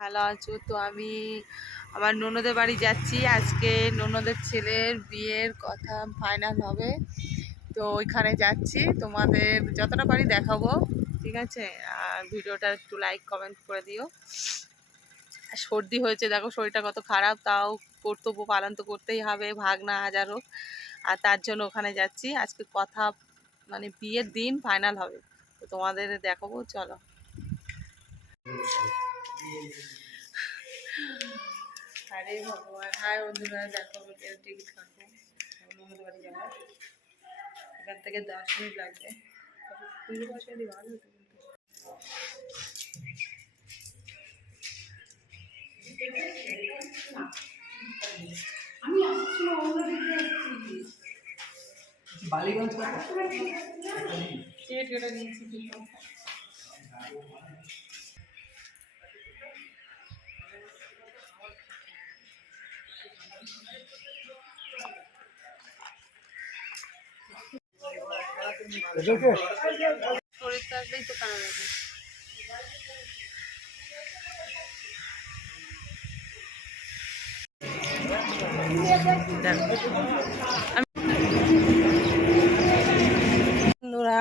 ভালো আছো? তো আমি আমার ননদের বাড়ি যাচ্ছি। আজকে ননদের ছেলের বিয়ের কথা ফাইনাল হবে। তো ওইখানে যাচ্ছি। তোমাদের যতটা পারি দেখাবো, ঠিক আছে? আর ভিডিওটা একটু লাইক কমেন্ট করে দিও। সর্দি হয়েছে, দেখো শরীরটা কত খারাপ, তাও কর্তব্য পালন তো করতেই হবে ভাগ না হাজার। হোক আর তার জন্য ওখানে যাচ্ছি। আজকে কথা মানে বিয়ের দিন ফাইনাল হবে। তো তোমাদের দেখাবো, চলো। আরে ভগবান হাই বন্ধুরা দেখো আমি ট্রেন টিকিট কাটবো ননদের বাড়ি যাব। এখান থেকে দশ মিনিট লাগবে। পুজো বসে দিই ভালো হতো কিন্তু। বালিগঞ্জ টিকিট কেটে নিয়েছি বন্ধুরা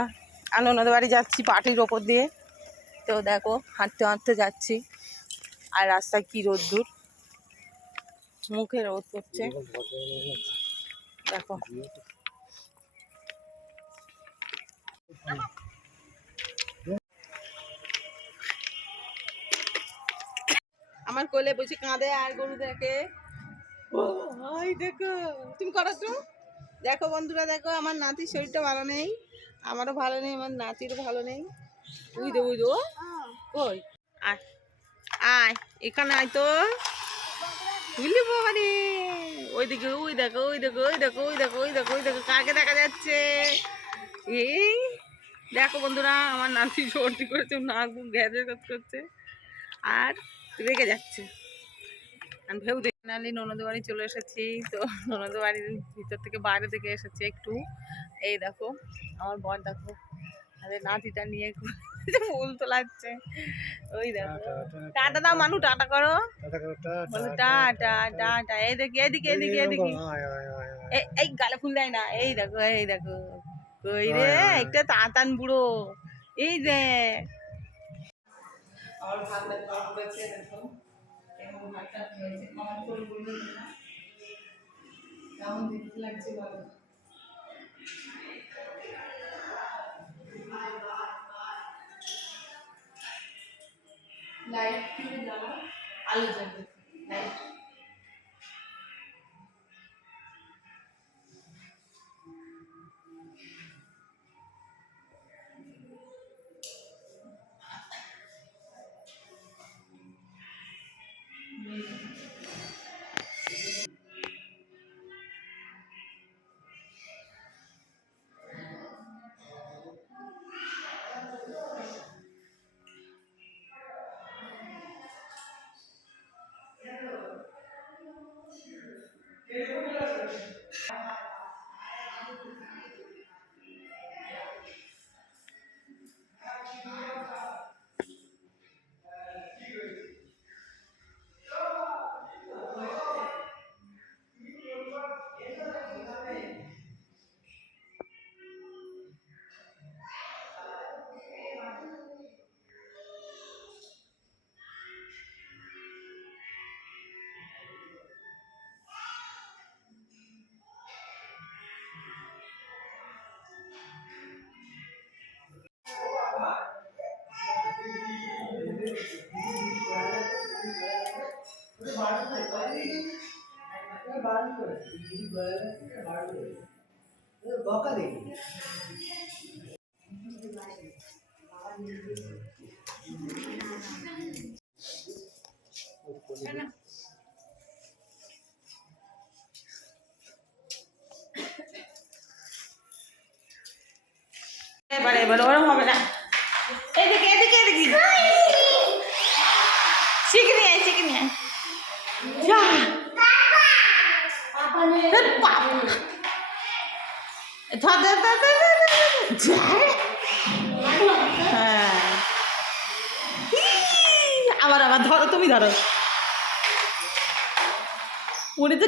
আনন্দের বাড়ি যাচ্ছি পাটির ওপর দিয়ে। তো দেখো, হাঁটতে হাঁটতে যাচ্ছি। আর রাস্তায় কি রোদ্দুর? মুখে রোদ করছে দেখো। আমার কোলে বসে কাঁদে আর গরু দেখে। দেখো। তুমি করো তো। দেখো বন্ধুরা, দেখো, আমার নাতির শরীরটা ভালো নেই। আমারও ভালো নেই, আমার নাতিরও ভালো নেই। বুঝ দে বুঝ? কই? আয়। আয়, এখানে আয় তো। বুঝলি বাবা রে ওই দিকে, ওই দেখো ওই দেখো ওই দেখো ওই দেখো ওই দেখো ওই দেখো, কাকে দেখা যাচ্ছে? এই দেখো বন্ধুরা আমার নাতি সর্দি করেছে নাক গ্যাসের কাজ করছে। আর রেগে যাচ্ছে। আমি ভেবে দেখি নালি ননদের বাড়ি চলে এসেছি। তো ননদ বাড়ির ভিতর থেকে বাইরে থেকে এসেছি একটু। এই দেখো আমার বর দেখো আরে নাতিটা নিয়ে ফুল তোলাচ্ছে। ওই দেখো। টাটা দাও মানু টাটা করো। বলো টাটা টাটা এই দেখি এদিকে এদিকে এদিকে এই এই গালে ফুল দেয় না। এই দেখো এই দেখো। কই রে একটা তাতান বুড়ো এই যে। কেমন দেখতে লাগছে বলো। লাইট আলো জ্বলবে লাইট বকা দেখি এবারে এবারে ওরকম হবে না এদিকে এদিকে এদিকে শিখে নিয়ে আয় শিখে নিয়ে আয় যা ধর বাবা। ধর ধর ধর ধর ধর, ধর, ধর। যা। হ্যাঁ ই, আবার আবার ধরো তুমি ধরো। উনি তো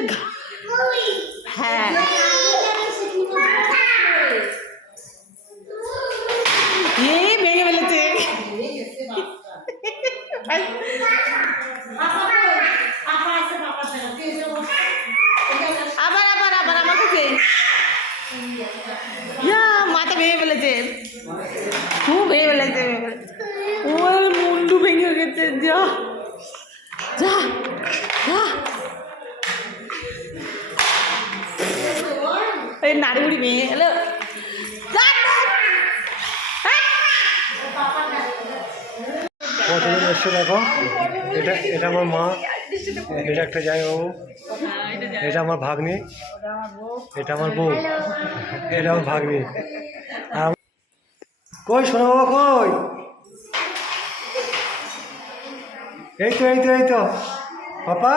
হ্যাঁ। মাথা ভেঙে ফেলেছে। খুব ভেঙে ফেলেছে। ওর মুন্ডু ভেঙে গেছে, যা যা যা। এই নাড়িগুড়ি ভেঙে গেল। কতজন এসছে দেখো? এটা এটা আমার মা। এটা একটা জামাইবাবু এটা আমার ভাগ্নি। এটা আমার বউ। এটা আমার ভাগ্নি। আর কই শোনো বাবা কই? এই তো এই তো এই তো। পাপা?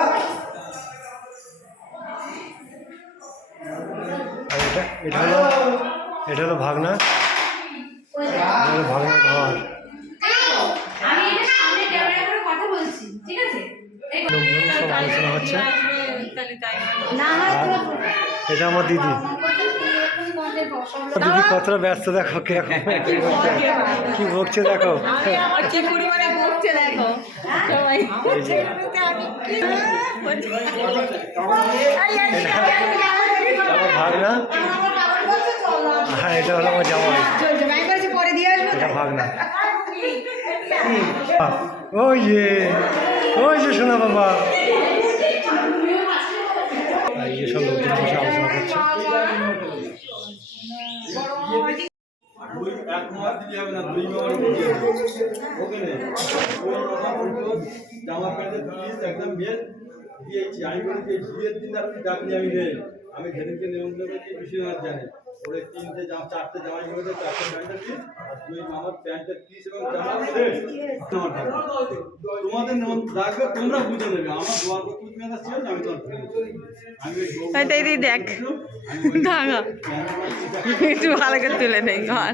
এটা এটা হলো এটা হলো ভাগনা। হলো ভাগনার ঘর। আমি এটা সামনে ক্যামেরা করে কথা বলছি ঠিক আছে? এই লোকজন সব আলোচনা হচ্ছে। এটা আমার দিদি। দিদি কতটা ব্যস্ত দেখো কীরকম কি বকছে দেখো? ভাগনা? হ্যাঁ এটা হলো আমার জামাই। এটা ভাগনা। ওই যে ওই যে শোনা বাবা। এই যে সব লোকজন বসে আলোচনা করছে জামা প্যান্টের একদম বিয়ে দিয়েছি। আমি বলেছি বিয়ের দিন আপনি আমি নেই। আমি সেদিনকে নিমন্ত্রণ করেছি বিশ্বনাথ জানে। ওরে তিনটে জামা চারটে জামাই করেছে চারটে প্যান্টের পিস আর দুই মামার প্যান্টের পিস এবং জামা সেট তোমাদের নিমন্ত্রণ ডাকবে তোমরা বুঝে নেবে। আমার দোয়ার করতে তুমি একটা ছিল আমি তোমার আমি এই দেখ। দাঁড়া। একটু ভালো করে তুলে নেই ঘর।